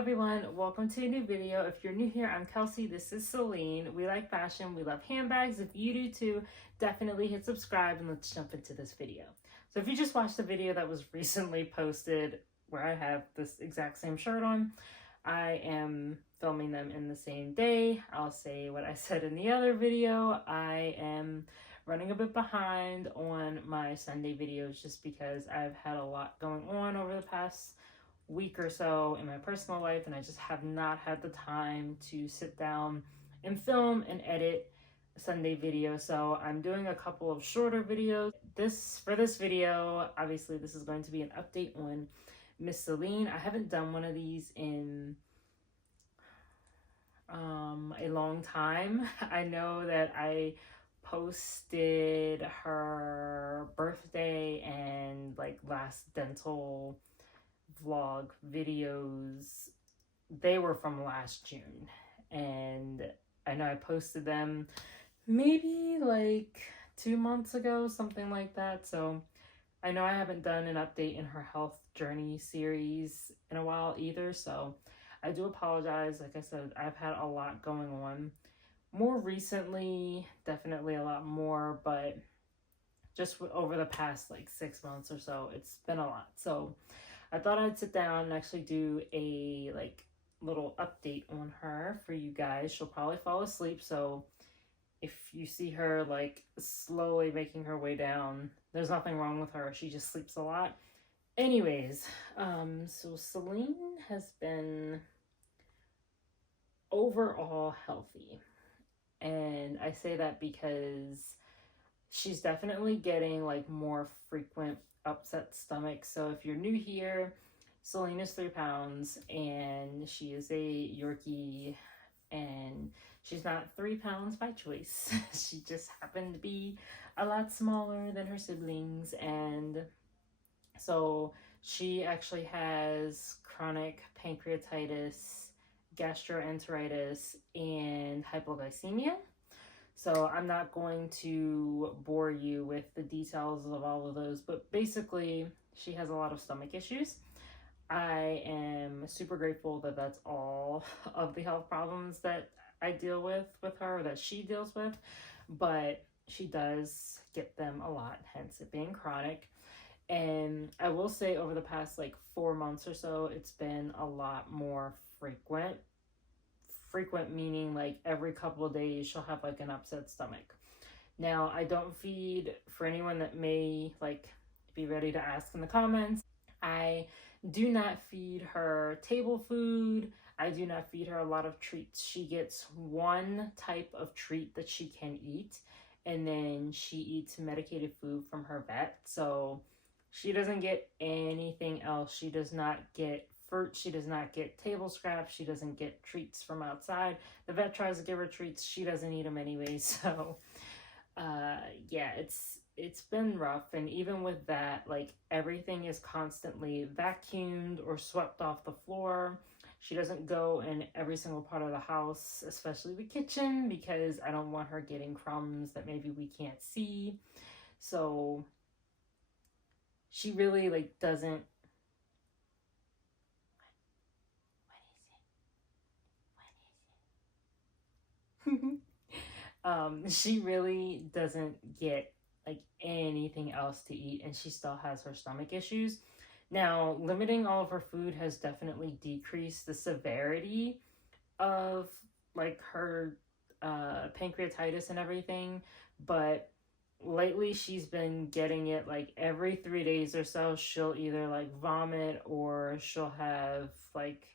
everyone, welcome to a new video. If you're new here, I'm Kelsey, this is Celine. We like fashion, we love handbags. If you do too, definitely hit subscribe and let's jump into this video. So if you just watched the video that was recently posted where I have this exact same shirt on, I am filming them in the same day. I'll say what I said in the other video. I am running a bit behind on my Sunday videos just because I've had a lot going on over the past week or so in my personal life, and I just have not had the time to sit down and film and edit a Sunday video. So I'm doing a couple of shorter videos. For this video, obviously this is going to be an update on Miss Céline. I haven't done one of these in a long time. I know that I posted her birthday and like last dental vlog videos. They were from last June, and I know I posted them maybe like 2 months ago, something like that. So I know I haven't done an update in her health journey series in a while either, so I do apologize. Like I said, I've had a lot going on more recently, definitely a lot more, but just over the past like 6 months or so, it's been a lot. So I thought I'd sit down and actually do a like little update on her for you guys. She'll probably fall asleep, so if you see her like slowly making her way down, there's nothing wrong with her. She just sleeps a lot. Anyways, so Celine has been overall healthy. And I say that because she's definitely getting like more frequent upset stomach. So if you're new here, Céline is 3 pounds and she is a Yorkie, and she's not 3 pounds by choice. She just happened to be a lot smaller than her siblings, and so she actually has chronic pancreatitis, gastroenteritis, and hypoglycemia. So I'm not going to bore you with the details of all of those, but basically she has a lot of stomach issues. I am super grateful that that's all of the health problems that I deal with her, that she deals with, but she does get them a lot, hence it being chronic. And I will say over the past like 4 months or so, it's been a lot more frequent meaning like every couple of days she'll have like an upset stomach. Now, I don't feed, for anyone that may like be ready to ask in the comments, I do not feed her table food. I do not feed her a lot of treats. She gets one type of treat that she can eat, and then she eats medicated food from her vet. So she doesn't get anything else. She does not get fruit, she does not get table scraps, she doesn't get treats from outside. The vet tries to give her treats, she doesn't eat them anyway. So yeah, it's been rough. And even with that, like everything is constantly vacuumed or swept off the floor. She doesn't go in every single part of the house, especially the kitchen, because I don't want her getting crumbs that maybe we can't see. So she really like doesn't she really doesn't get like anything else to eat, and she still has her stomach issues. Now, limiting all of her food has definitely decreased the severity of like her pancreatitis and everything, but lately she's been getting it like every 3 days or so. She'll either like vomit or she'll have like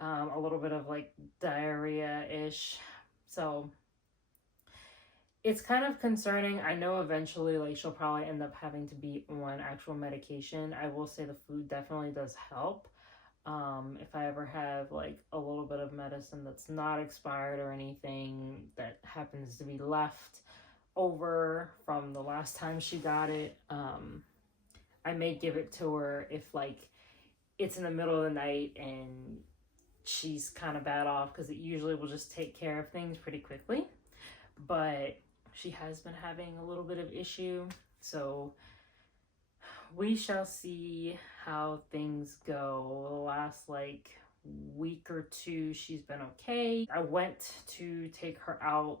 a little bit of like diarrhea-ish. So it's kind of concerning. I know eventually like she'll probably end up having to be on actual medication. I will say the food definitely does help. If I ever have like a little bit of medicine that's not expired or anything that happens to be left over from the last time she got it, I may give it to her if like it's in the middle of the night and she's kind of bad off, because it usually will just take care of things pretty quickly. But she has been having a little bit of issue, so we shall see how things go. The last like week or two, she's been okay. I went to take her out,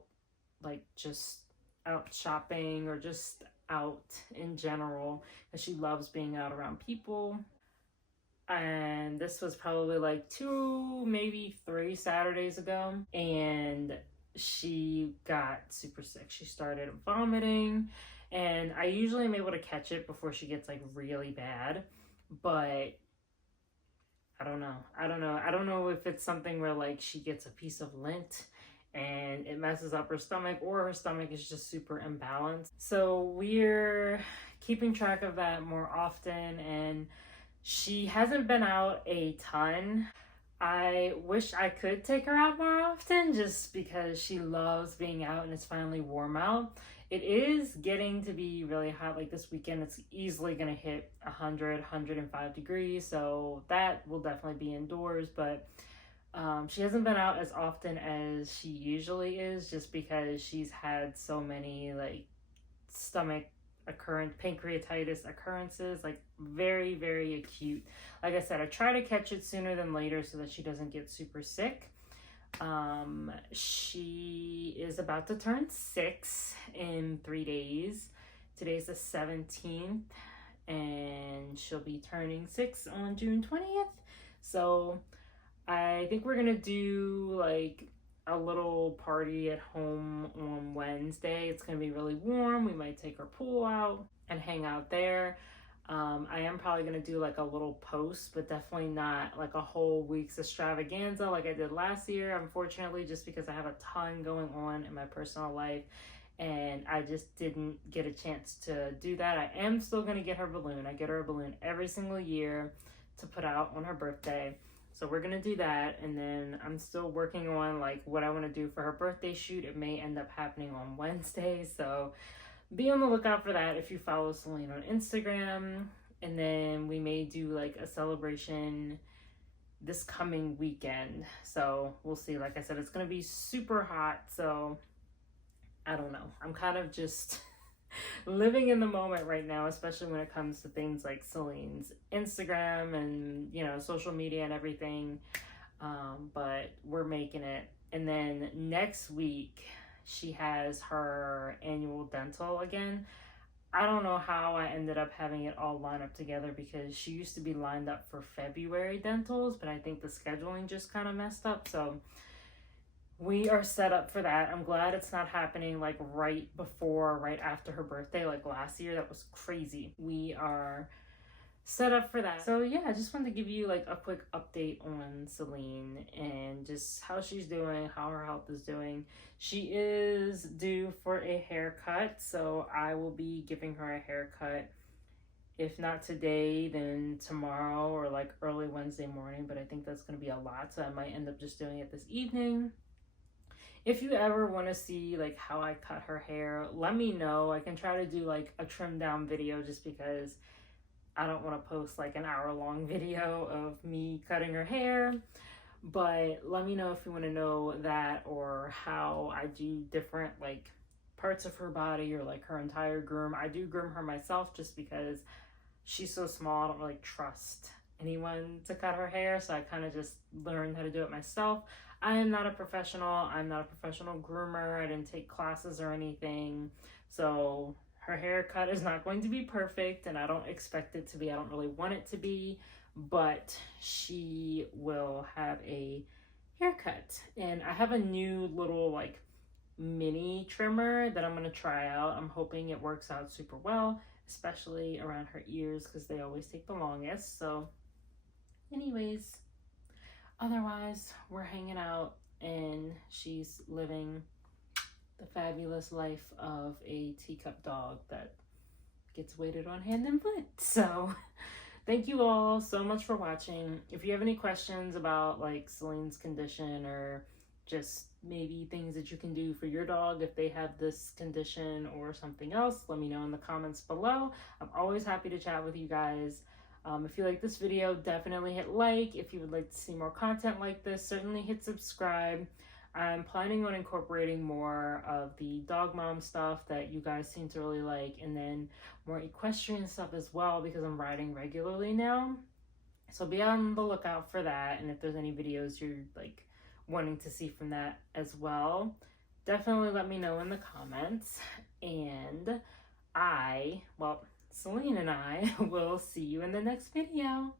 like just out shopping or just out in general, because she loves being out around people. And this was probably like 2, maybe 3 Saturdays ago. And she got super sick. She started vomiting. And I usually am able to catch it before she gets like really bad. But I don't know. I don't know if it's something where like she gets a piece of lint and it messes up her stomach, or her stomach is just super imbalanced. So we're keeping track of that more often, and she hasn't been out a ton. I wish I could take her out more often just because she loves being out and it's finally warm out. It is getting to be really hot. Like this weekend, it's easily going to hit 100, 105 degrees. So that will definitely be indoors. But she hasn't been out as often as she usually is, just because she's had so many like stomach pancreatitis occurrences, like very, very acute. Like I said, I try to catch it sooner than later so that she doesn't get super sick. She is about to turn 6 in 3 days. Today's the 17th, and she'll be turning 6 on June 20th. So I think we're gonna do like a little party at home on Wednesday. It's gonna be really warm. We might take our pool out and hang out there. I am probably gonna do like a little post, but definitely not like a whole week's extravaganza like I did last year, unfortunately, just because I have a ton going on in my personal life and I just didn't get a chance to do that. I am still gonna get her balloon. I get her a balloon every single year to put out on her birthday. So we're gonna do that, and then I'm still working on like what I want to do for her birthday shoot. It may end up happening on Wednesday, so be on the lookout for that if you follow Céline on Instagram. And then we may do like a celebration this coming weekend. So we'll see. Like I said, it's gonna be super hot, so I don't know. I'm kind of just living in the moment right now, especially when it comes to things like Celine's Instagram and, you know, social media and everything. But we're making it. And then next week, she has her annual dental again. I don't know how I ended up having it all lined up together, because she used to be lined up for February dentals, but I think the scheduling just kind of messed up. So we are set up for that. I'm glad it's not happening like right before, right after her birthday, like last year. That was crazy. We are set up for that. So yeah, I just wanted to give you like a quick update on Céline and just how she's doing, how her health is doing. She is due for a haircut, so I will be giving her a haircut. If not today, then tomorrow or like early Wednesday morning, but I think that's going to be a lot, so I might end up just doing it this evening. If you ever want to see like how I cut her hair, let me know. I can try to do like a trim down video, just because I don't want to post like an hour-long video of me cutting her hair. But let me know if you want to know that, or how I do different like parts of her body, or like her entire groom. I do groom her myself just because she's so small. I don't really trust anyone to cut her hair, so I kind of just learned how to do it myself. I am not a professional. I'm not a professional groomer. I didn't take classes or anything. So her haircut is not going to be perfect, and I don't expect it to be. I don't really want it to be, but she will have a haircut. And I have a new little like mini trimmer that I'm going to try out. I'm hoping it works out super well, especially around her ears, because they always take the longest. So anyways, otherwise we're hanging out and she's living the fabulous life of a teacup dog that gets waited on hand and foot. So thank you all so much for watching. If you have any questions about like Celine's condition, or just maybe things that you can do for your dog if they have this condition or something else, let me know in the comments below. I'm always happy to chat with you guys. If you like this video, definitely hit like. If you would like to see more content like this, certainly hit subscribe. I'm planning on incorporating more of the dog mom stuff that you guys seem to really like, and then more equestrian stuff as well, because I'm riding regularly now. So be on the lookout for that, and if there's any videos you're like wanting to see from that as well, definitely let me know in the comments. And Celine and I will see you in the next video.